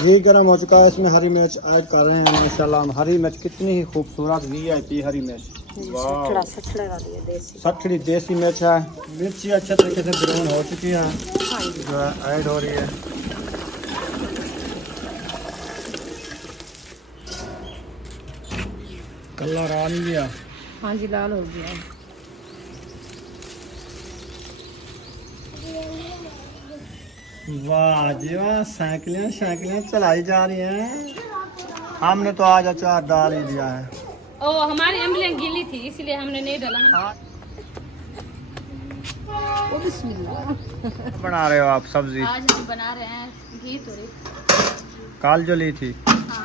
घी गर्म हो चुका है, इसमें हरी मिर्च ऐड कर रहे हैं इंशाल्लाह हम। हरी मिर्च कितनी ही खूबसूरत VIP हरी मिर्च, सठड़ी देसी मिर्च है। मिर्ची अच्छे तरीके से ब्राउन हो चुकी है, जो है ऐड हो रही है। कलर आ नहीं गया? हाँ जी, लाल हो गया। वाह जी वाह, साइकिलें चलाई जा रही हैं। हमने तो आज अचार डाल ही दिया है। ओ, हमारी एम्बुलेंस गीली थी इसलिए हमने नहीं डाला। ओ बिस्मिल्लाह। बना रहे हो आप सब्जी? आज हम बना रहे हैं घी तोरी। काल जो ली थी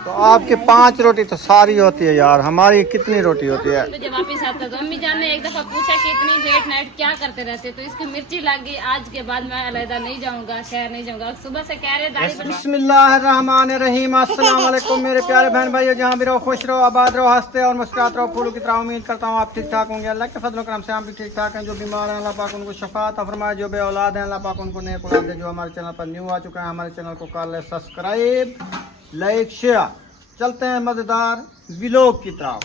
तो आपकी 5 रोटी तो सारी होती है यार, हमारी कितनी रोटी होती है? तो जब वापिस आता तो अम्मी जान ने एक दफा पूछा कि इतनी लेट नाइट क्या करते रहते, तो इसकी मिर्ची लग गई। आज के बाद मैं अलहदा नहीं जाऊंगा, शहर नहीं जाऊंगा। सुबह से कह रहे दाढ़ी बना। बिस्मिल्लाहिर्रहमानिर्रहीम। अस्सलाम वालेकुम मेरे प्यारे बहन भाइयों, जहाँ भी रहो खुश रहो, आबाद रहो, हंसते और मुस्कुराते रहो। फूलों की तरह उम्मीद करता हूँ आप ठीक ठाक होंगे। अल्लाह के फजल करम से हम भी ठीक ठाक हैं। जो बीमार हैं अल्लाह पाक उनको शफा अता फरमाए, जो बे औलाद हैं अल्लाह पाक उनको नेक औलाद दे। जो हमारे चैनल पर न्यू आ चुका है, हमारे चैनल को कर ले सब्सक्राइब, लाइक, शेयर। चलते हैं मजेदार व्लॉग की तरफ।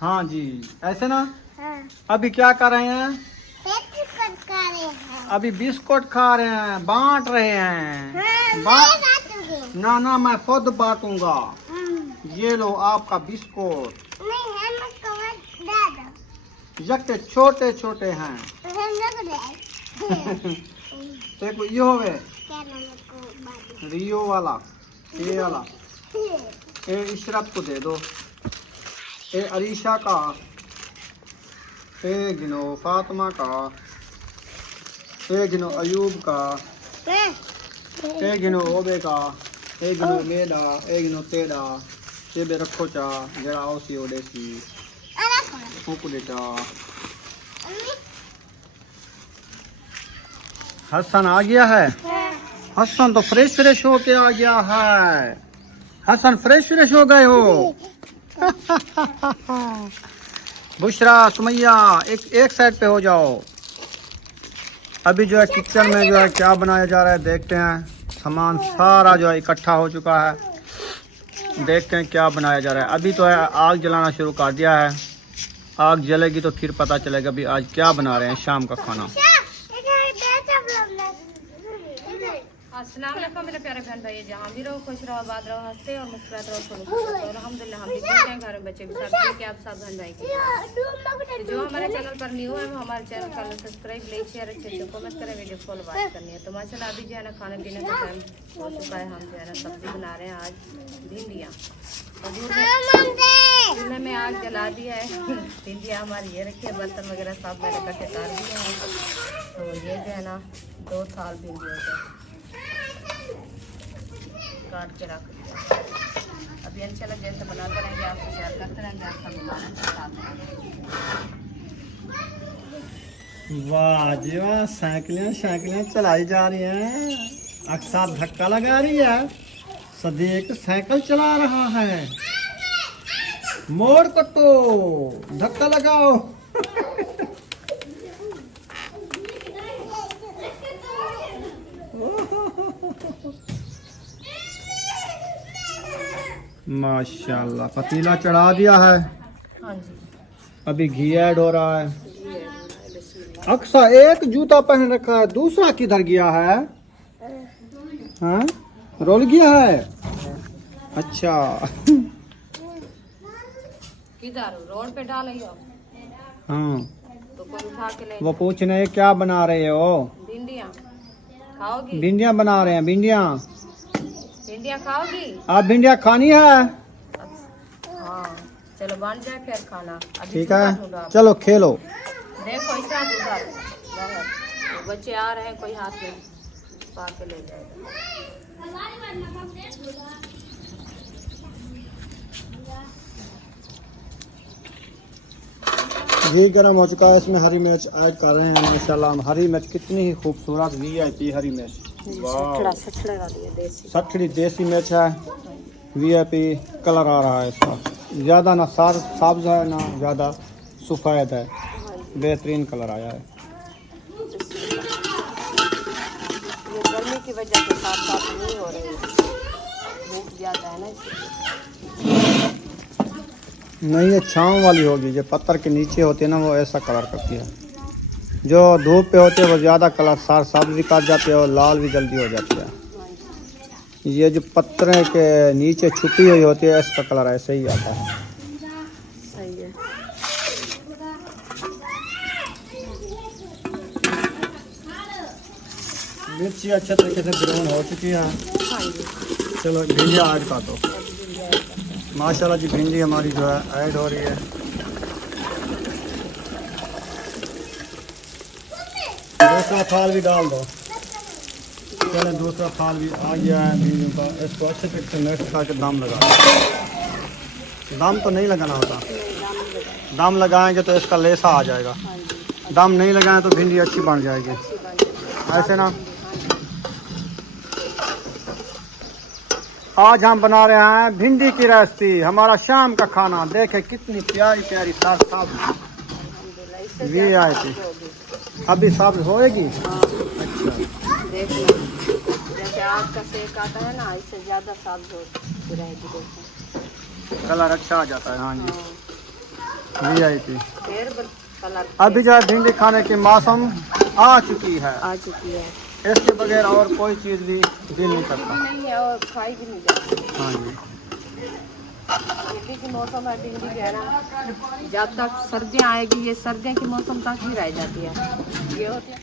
हाँ जी, ऐसे ना। अभी क्या कर रहे हैं? अभी बिस्कुट खा रहे हैं, बांट रहे हैं। ना ना, मैं खुद बांटूंगा। ये लो आपका बिस्कुट। यके छोटे छोटे हैं। देखो ये होवे रियो वाला, ये वाला ए इशरत को दे दो, ए अरीशा का, ए गिनो फातिमा का, ए गिनो अयूब का, ए गिनो ओबे का, ए गिनो मेडा, ए गिनो तेडा। ये बे रखो चा जरा ओसी ओडे सी फूक चा। हसन आ गया है। हसन तो फ्रेश होके आ गया है। हसन फ्रेश हो गए हो। बुशरा, सुमैया एक साइड पे हो जाओ। अभी जो है किचन में जो है क्या बनाया जा रहा है देखते हैं। सामान सारा जो है इकट्ठा हो चुका है, देखते हैं क्या बनाया जा रहा है। अभी तो है आग जलाना शुरू कर दिया है। आग जलेगी तो फिर पता चलेगा अभी आज क्या बना रहे हैं शाम का खाना। अस्सलाम वालेकुम मेरे प्यारे बहन भाई, जहाँ भी रहो खुश रहो, आबाद रहो, हंसते और मुस्कुराते रहो। अल्हम्दुलिल्लाह हम भी ठीक हैं, घर में बच्चे भी सब ठीक है। आप सब बहन भाई के जो हमारे चैनल पर न्यू है वो हमारे चैनल का सब्सक्राइब, लाइक, शेयर, अच्छे कमेंट करें, वीडियो फॉलो बात करनी है। तो माशाल्लाह अभी जो है ना खाने पीने का टाइम हो चुका है। हम जो है ना सब्जी बना रहे हैं आज भिंडियाँ। चूल्हे में आग जला दी है। भिंडियाँ हमारी ये रखी है, बर्तन वगैरह सब मैंने इकट्ठे कर दिए हैं। तो ये जो है ना 2 थाल भिंडियों के काट के रख दिया। अभी इंशाल्लाह जैसे बनाते रहेंगे आपको शेयर करते रहेंगे, आपका साथ। वाह जी वाह, साइकिलें चलाई जा रही हैं। अक्सर धक्का लगा रही है। सदीक साइकिल चला रहा है। मोड़ कटो, धक्का लगाओ। माशाल्लाह, पतीला चढ़ा दिया है। हाँ जी, अभी घी ऐड हो रहा है। अक्सर एक जूता पहन रखा है, दूसरा किधर गया है? हाँ, रोल गया है। अच्छा। किधर रोड पे डाल रही हो? हाँ, तो कोई उठा के ले। वो पूछ रहे हैं क्या बना रहे हो? भिंडियाँ खाओगी? भिंडियाँ बना रहे हैं। भिंडियाँ खाओगी? आप भिंडियाँ खानी है? हाँ, चलो बन जाए फिर खाना। ठीक है, चलो खेलो। देखो इस हाथ उधर तो बच्चे आ रहे हैं, कोई हाथ में पा के ले जाएगा। घी गर्म हो चुका है, इसमें हरी मिर्च ऐड कर रहे हैं इंशाल्लाह हम। हरी मिर्च कितनी ही खूबसूरत VIP हरी मिर्च, सठड़ी देसी मिर्च है। VIP कलर आ रहा है इसका, ज़्यादा ना सब्ज है ना ज़्यादा सफ़ेद है, बेहतरीन कलर आया है। ये गर्मी की वजह से साफ नहीं हो रही है। धूप ज़्यादा है ना इसलिए। नहीं, ये छाँव वाली होगी, जो पत्थर के नीचे होती है ना वो ऐसा कलर करती है। जो धूप पे होती है वो ज़्यादा कलर सब्ज भी काट जाती है और लाल भी जल्दी हो जाती है। ये जो पत्थर के नीचे छुपी हुई होती है इसका कलर ऐसे ही आता है। सही है। मिर्ची अच्छे तरीके से ब्राउन हो चुकी है। हाँ जी। चलो भिंडी ऐड कर दो। माशाल्लाह जी भिंडी हमारी जो है ऐड हो रही है। दूसरा फाल भी डाल दो। चलो दूसरा फाल भी आ गया है भिंडियों का। इसको अच्छे तरीके से मिक्स करके दम लगा दो। दम तो नहीं लगाना होता, दम लगाएंगे तो इसका लेसा आ जाएगा। दम नहीं लगाएं तो भिंडी अच्छी बन जाएगी, ऐसे ना। आज हम बना रहे हैं भिंडी की रेसिपी, हमारा शाम का खाना। देखें कितनी प्यारी प्यारी साग ये आई थी, अभी सब्ज होएगी। अच्छा देख लो, जैसे आग का सेक आता है ना, इससे ज़्यादा सब्ज हो रहेगी। देखो कलर अच्छा आ जाता है। हाँ जी, ये आई थी। फिर कलर अभी जो है भिंडी खाने की मौसम आ चुकी है। आ चुकी है। इसके बगैर और कोई चीज़ भी दिल नहीं करता। नहीं है और खाई भी नहीं जाती। हाँ जी, भिंडी की मौसम है, भिंडी जो है ना, जब तक सर्दियाँ आएगी ये सर्दियों के मौसम तक ही रह जाती है। ये होती है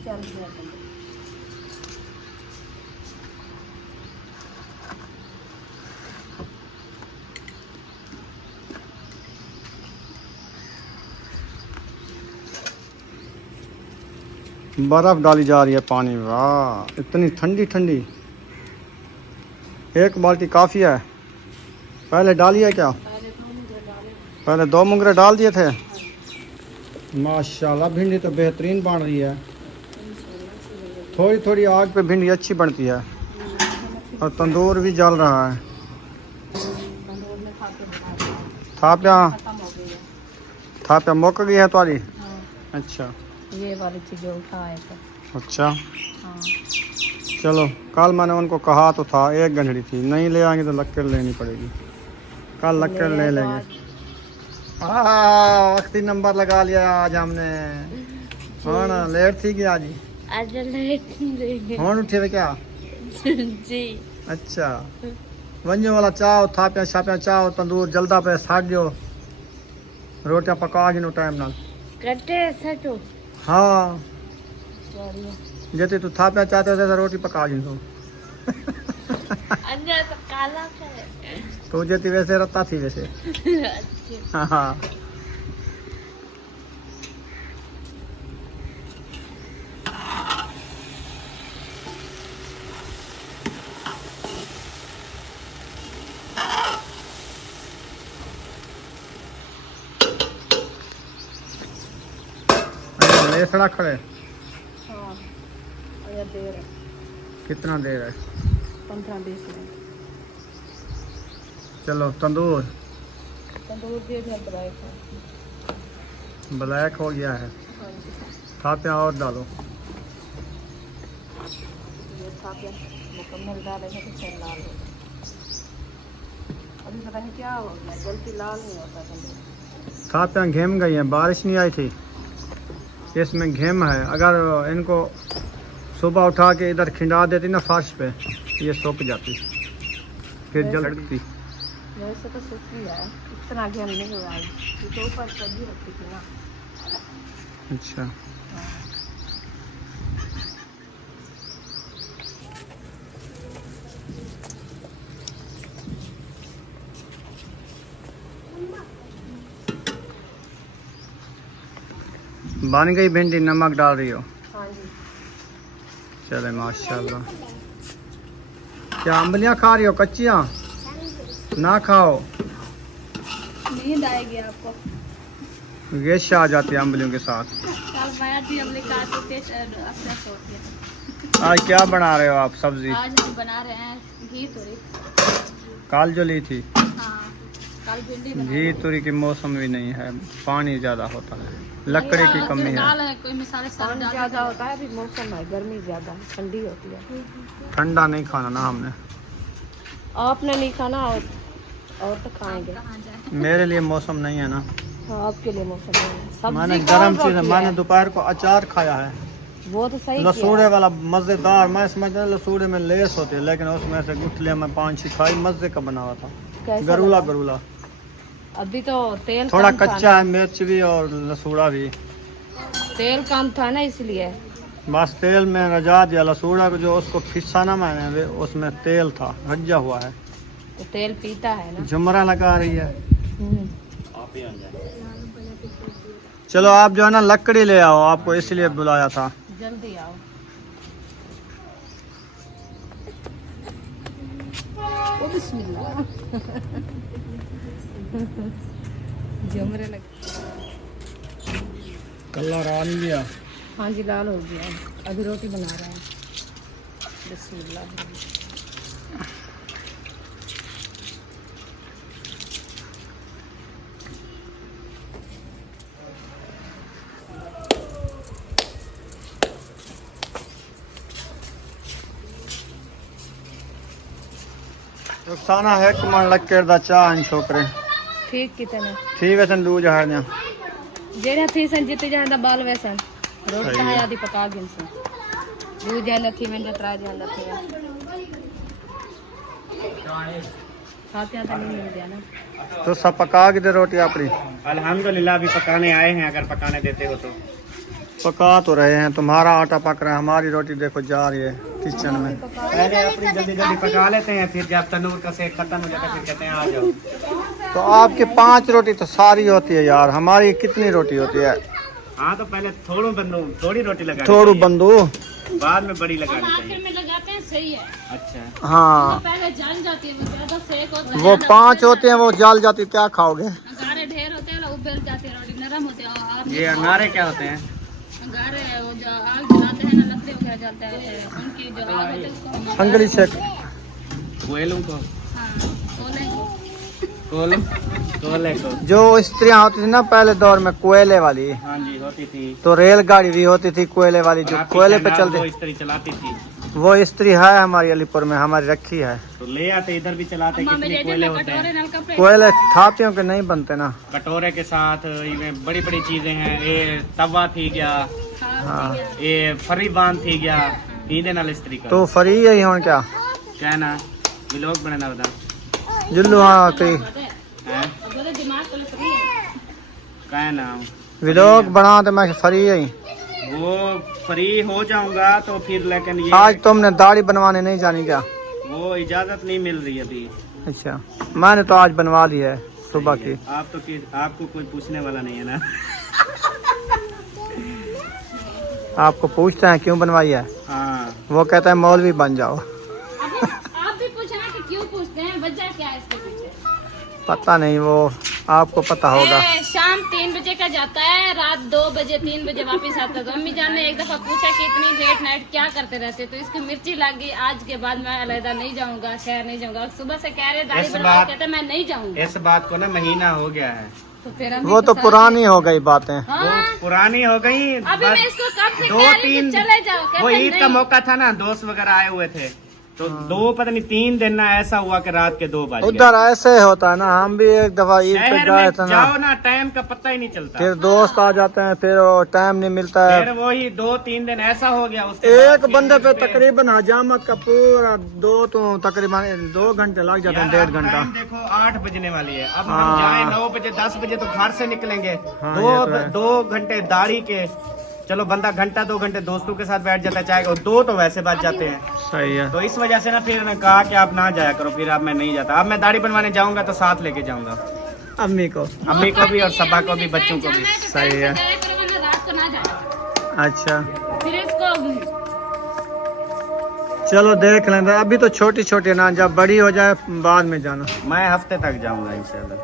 चल जाती है। बर्फ डाली जा रही है पानी। वाह, इतनी ठंडी ठंडी। एक बाल्टी काफ़ी है। पहले डाली है क्या? पहले 2 मुंगरे डाल दिए थे। माशाल्लाह भिंडी तो बेहतरीन बन रही है। थोड़ी थोड़ी आग पे भिंडी अच्छी बनती है और तंदूर भी जल रहा है। थाप्या मुक गई है तुम्हारी? अच्छा, ये वाली चीज़ें उठाए थे। अच्छा हाँ। चलो, कल मैंने उनको कहा तो था 1 गंढड़ी थी, नहीं ले आएंगे तो लक्कड़ लेनी पड़ेगी। कल लक्कड़ ले लेंगे। वक्ती नंबर लगा लिया आज हमने। हाँ ना, लेट थी कि आज ही? आज लेट फोन उठे थे क्या? जी। अच्छा, वंजो वाला चाहो, थाप्या छाप्या चाहो, तंदूर जल्दा पे साड़ दियो, रोटियां पका गिनो टाइम नाल। कटे सटो। हाँ, जैसे तू थाप्या चाहते हो रोटी पका गिनो। अन्य तो काला करे। तो जैसे वैसे रत्ता थी वैसे। हाँ, लेसड़ा खड़े। हाँ, और देर है। कितना देर है? 15-20 मिनट। चलो तंदूर तंदूर भी ब्लैक हो गया है। हाँ जी। थाप्या और डालो। ये थाप्या मुकम्मल डालेंगे तो फिर लाल होगा। अभी पता नहीं क्या हो गया, जल्दी लाल नहीं होता तंदूर। थाप्या घेम गई है, बारिश नहीं आई थी, इसमें घेम है। अगर इनको सुबह उठा के इधर खिंडा देती ना फर्श पे, ये सूख जाती। फिर जलती। वैसे तो सूखी है, इतना आगे हम नहीं लगाई, तो ऊपर सब्जी रखी थी ना। अच्छा बन गई भिंडी, नमक डाल रही हो? हाँ जी। चले माशाल्लाह। क्या अम्बलियाँ खा रही हो कच्चियाँ? ना खाओ, नींद आएगी आपको। गैस आ जाती है अम्बलियों के साथ। आज क्या बना रहे हो आप सब्जी? आज हम बना रहे हैं घी तोरी। काल जो ली थी? हाँ, कल भिंडी घी तोरी की मौसम भी नहीं है, पानी ज्यादा होता है, लकड़ी की कमी है। कोई मसाले पानी ज्यादा होता है, अभी मौसम है, गर्मी ज्यादा ठंडी होती है। ठंडा नहीं खाना ना हमने। आपने नहीं खाना और तो खाएंगे। मेरे लिए मौसम नहीं है ना। हाँ, आपके लिए मौसम है। मैंने गर्म चीज, मैंने दोपहर को अचार खाया है, वो तो सही लसूड़े वाला मजेदार। मैं समझता लसूड़े में लेस होती है, लेकिन उसमें से गुठलियाँ मैं 5-6 खाई, मजे का बना हुआ था। गरुला गरुला। अभी तो तेल थोड़ा कच्चा है, मिर्च भी और लसूड़ा भी। तेल कम था ना, इसलिए बस तेल में रजा दिया। लसूड़ा को जो उसको फिसा ना मैंने, उसमें तेल था, रजा हुआ है। तो तेल पीता है ना। झुमरा लगा रही है। चलो आप जो है ना लकड़ी ले आओ, आपको इसलिए बुलाया था। जल्दी आओ। ओ बिस्मिल्लाह। झुमरे लगे। कलर आ लिया? हाँ जी, लाल हो गया। अभी रोटी बना रहे हैं। बिस्मिल्लाह। रुखसाना है कमान लग के दा चाह इन छोकरे ठीक कितने ठीक है सन दूज हारने जेड़ा थी सन जिते जांदा बाल वैसन रोटी सही है। का आदि पका गिन सन दूज जांदा थी मैंने ट्राई जांदा थी खाते तो नहीं मिल गया ना। तो सब पका के दे रोटी अपनी। अल्हम्दुलिल्लाह अभी पकाने आए हैं, अगर पकाने देते हो तो। पका तो रहे हैं, तुम्हारा आटा पक रहा है, हमारी रोटी देखो जा रही है किचन में। पहले अपनी जल्दी जल्दी पका लेते हैं, फिर जब तंदूर का सेक खत्म हो जाता है फिर कहते हैं आ जाओ। तो आपकी 5 रोटी तो सारी होती है यार, हमारी कितनी रोटी होती है? हाँ तो पहले थोड़ी रोटी लगा थोड़ू बंदू बाद में बड़ी लगानी चाहिए। में लगाते हैं सही है। अच्छा हाँ, पहले जल जाती है ज्यादा सेक होता वो 5 होते हैं, वो जल जाती, क्या खाओगे? गाढ़े ढेर होते हैं उबल जाती है रोटी नरम होती है। ये अंगारे क्या होते हैं? गाढ़े वो जो आग जलाते हैं ना लकड़ी वगैरह जलता है उनकी जो आग होती है उसको अंगली से कोयलों को हाँ कोले कोले को जो स्त्रियां होती थी ना पहले दौर में कोयले वाली, हाँ जी होती थी। तो रेलगाड़ी भी होती थी कोयले वाली, जो कोयले पे वो चलती। स्त्री चलाती थी। वो स्त्री है हमारी अलीपुर में, हमारी रखी है। तो ले आते इधर भी चलाते, कितने कोयले होते हैं। कोयले थापियों के नहीं बनते ना। कटोरे के साथ इनमें बड़ी बड़ी चीजें हैं। ये तवा थी गया, हाँ, ये फरी बांध थी गया, इधे नाल स्त्री का तो फ्री है हो क्या क्या ना व्लॉग बनाना बता जुल्लू? हाँ कई है क्या नाम व्लॉग बना तो मैं फ्री है। वो फ्री हो जाऊंगा तो फिर, लेकिन ये आज तुमने दाढ़ी बनवाने नहीं जानी क्या? वो इजाजत नहीं मिल रही अभी। अच्छा, मैंने तो आज बनवा ली है सुबह की। आप तो आपको कोई पूछने वाला नहीं है ना। आपको पूछते हैं क्यों बनवाई है? हाँ वो कहता है मौलवी बन जाओ। आप भी पूछना कि क्यों पूछते हैं, वजह क्या है इसके पीछे? पता नहीं, वो आपको पता होगा। शाम 3 बजे का जाता है, रात 2 बजे 3 बजे वापस आता है। तो अम्मी जान ने एक दफा पूछा कि इतनी लेट नाइट क्या करते रहते, तो इसकी मिर्ची लग गई। आज के बाद मैं अलहदा नहीं जाऊंगा, शहर नहीं जाऊंगा। सुबह से कह रहे दाढ़ी बनवाओ, कहते मैं नहीं जाऊंगा। इस बात को ना महीना हो गया है। तो फिर अम्मी वो तो पुरानी हो गई बातें। हाँ, वो पुरानी हो गई। अभी मैं इसको कब से दो कह रही थी तीन चले जाओ, वो कहते ईद का नहीं। मौका था ना, दोस्त वगैरह आए हुए थे, तो 2 पता नहीं 3 दिन ना ऐसा हुआ कि रात के 2 बजे उधर ऐसे होता है ना, हम भी एक दफा ईद पे शहर गए में थे ना, जाओ ना टाइम का पता ही नहीं चलता। फिर दोस्त आ जाते हैं, फिर टाइम नहीं मिलता है। फिर वही 2-3 दिन ऐसा हो गया उसके एक बाद बंदे पे फिर तकरीबन हजामत का पूरा तकरीबन 2 घंटे लग जाते हैं, यार, 1.5 अब घंटा। टाइम देखो 8 बजने वाली है। अब हाँ। हम जाए 9 बजे 10 बजे तो घर से निकलेंगे। हाँ, ये तो है। 2 घंटे दाढ़ी के, चलो बंदा घंटा 2 घंटे दोस्तों के साथ बैठ जाता है चाहे 2 तो वैसे बच जाते हैं। सही है। तो इस वजह से ना फिर मैंने कहा कि आप ना जाया करो। फिर अब मैं नहीं जाता। अब मैं दाढ़ी बनवाने जाऊंगा तो साथ लेके जाऊंगा अम्मी को अम्मी को भी और सबा को भी, बच्चों को भी। सही है। रात को ना जाए अच्छा फिर इसको चलो देख लेंगे, अभी तो छोटी छोटी ना, जब बड़ी हो जाए बाद में जाना। मैं हफ्ते तक जाऊंगा इंशाल्लाह।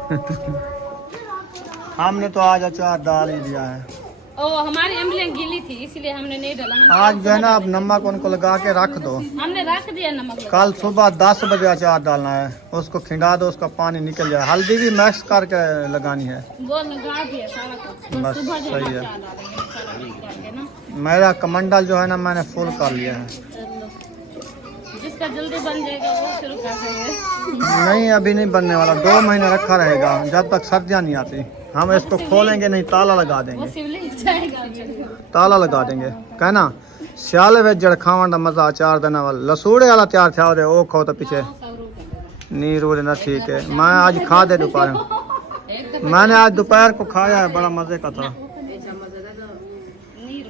हमने तो आज अचार डाल ही दिया है। ओ हमारी एम्बुलेंस गीली थी इसलिए हमने नहीं डाला। हम आज जो है ना, अब नमक उनको लगा के रख दो, हमने रख दिया नमक लगा। कल सुबह 10 बजे अचार डालना है, उसको खिंडा दो, उसका पानी निकल जाए। हल्दी भी मिक्स करके लगानी है। वो लगा दिया सारा कुछ। बस सुबह जो सही है। अचार डालेंगे सारा मिक्स करके ना। मेरा कमंडल जो है ना, मैंने फुल कर लिया है। चलो जिसका जल्दी बन जाएगा वो शुरू कर देंगे। नहीं अभी नहीं बनने वाला, 2 महीने रखा रहेगा जब तक सर्दियाँ नहीं आती। हम इसको खोलेंगे नहीं, ताला लगा वो देंगे, शिवलिंग जाएगा। ताला लगा देंगे। कहना सियाले में जड़ खावन का मजा अचार देने वाला। लसूड़े वाला तैयार था वो खाओ तो पीछे नहीं रू देना। ठीक है, मैं आज खा दे दोपहर में। मैंने आज दोपहर को खाया है, बड़ा मजे का था।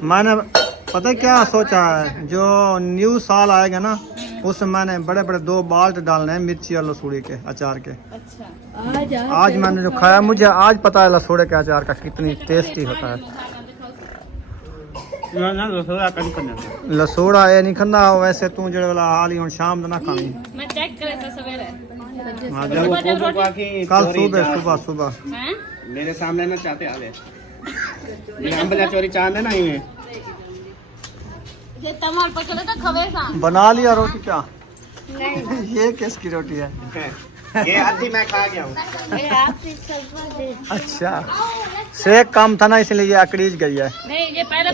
मैंने पता है क्या सोचा है, जो न्यू साल आएगा ना उसमें मैंने बड़े बड़े 2 बाल्ट डालने हैं मिर्ची और लसूड़ी के अचार के। अच्छा आज मैंने जो खाया, मुझे आज पता है लसूड़े के अचार का कितनी टेस्टी होता है। लसूड़ा ये नहीं खंदा वैसे तू जो वाला हाल ही शाम तो ना खानी। मैं चेक करे था सवेरे। हाँ, जब कल सुबह सुबह सुबह हैं? मेरे सामने ना चाहते आले हम बजा चोरी चाहते ना ही ये तमार पकड़े तो खबे सा। बना लिया रोटी क्या? ये किसकी रोटी है? ये आधी मैं खा गया हूँ। अच्छा सेक कम था ना इसलिए ये अकड़ीज गई है। नहीं ये पहले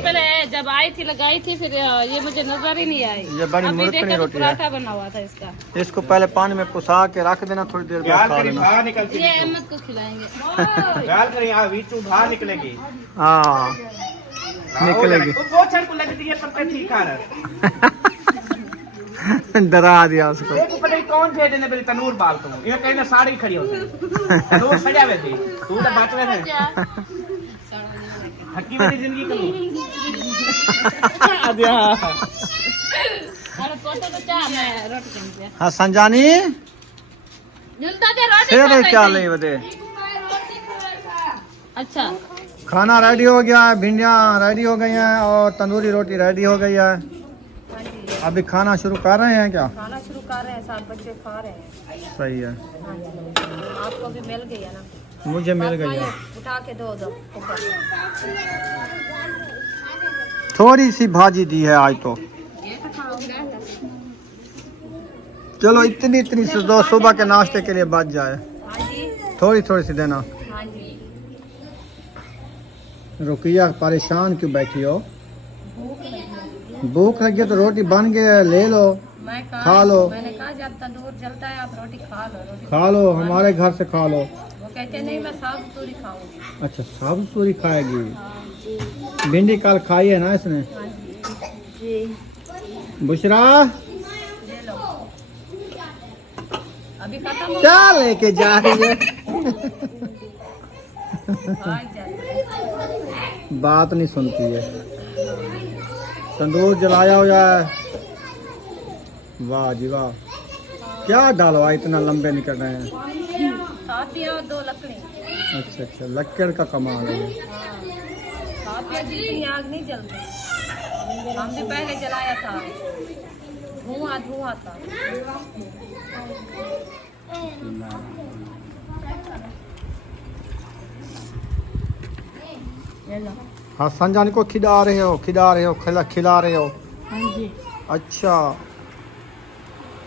जब आई थी लगाई थी, फिर ये मुझे नजर ही नहीं आई। ये बड़ी अभी मुर्खनी देखा तो रोटी है। पराठा बना हुआ था इसका। इसको पहले पानी में पुसा के रख देना, थोड़ी देर बाद खा लेना। बाहर निकलती ये अहमद को खिलाएंगे। गाल कर यहाँ वीचू बाहर निकलेगी। हाँ निकलेगी। वो छड़ को लगती है तब तक ठीक आ डरा दिया उसको। एक पता नहीं कौन भेजे ने मेरी तनूर बाल तुम ये कहीं ना साड़ी खड़ी होती तनूर सजा हुए थी तू तो बात में है हकी मेरी जिंदगी अरे फोटो तो चाह मैं रोटी खाऊंगी। हाँ संजानी जुलता के रोटी शेर खा क्या रही नहीं बते। अच्छा खाना रेडी हो गया है, भिंडियाँ रेडी हो गई हैं और तंदूरी रोटी रेडी हो गई है। अभी खाना शुरू कर रहे हैं क्या? खाना शुरू कर रहे हैं, 7 बच्चे खा रहे हैं। सही है, आपको भी मिल गई है ना? मुझे मिल गई है। उठा के दो थोड़ी सी भाजी दी है आज तो। चलो इतनी से दो, सुबह के नाश्ते के लिए बच जाए। हाँ जी थोड़ी थोड़ी सी देना। हाँ जी। रुकिया परेशान क्यों बैठी हो? भूख लगी है तो रोटी बन गई ले लो, मैं खा लो। मैंने कहा जब तंदूर जलता है आप रोटी खा लो। रोटी खा लो, हमारे घर से खा लो। वो कहते नहीं मैं साग पूरी खाऊंगी। अच्छा साबुत पूरी खाएगी। भिंडी कल खाई है ना इसने? हाँ जी। बुशरा ले लो अभी खत्म हो क्या लेके जा रही है? बात नहीं सुनती है। तंदूर जलाया हो जाए। वाह जी वाह, क्या डालवा इतना लंबे निकल रहे हैं। साथिया और 2 लकड़ी। अच्छा अच्छा लक्कड़ का कमाल है। साथिया जितनी आग नहीं जलती। हम भी पहले जलाया था, धुआं था। हाँ संजानी को खिला रहे हो खिला रहे हो। हाँ जी। अच्छा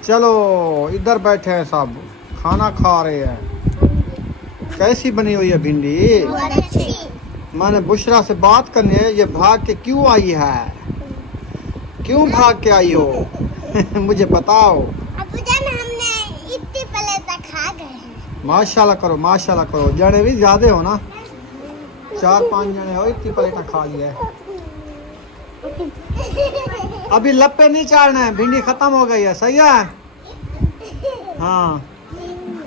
चलो इधर बैठे हैं सब, खाना खा रहे हैं। कैसी बनी हुई है भिंडी? मैंने बुशरा से बात करनी है, ये भाग के क्यों आई है? क्यों भाग के आई हो? मुझे पता हो। अबू जान हमने इतनी प्लेट खा गए हैं। माशाल्लाह करो जने भी ज्यादा हो ना, 4-5 जने हो, इतनी प्लेटा खा लिया है। अभी लपे नहीं चाड़ना है, भिंडी खत्म हो गई है, सही है। हाँ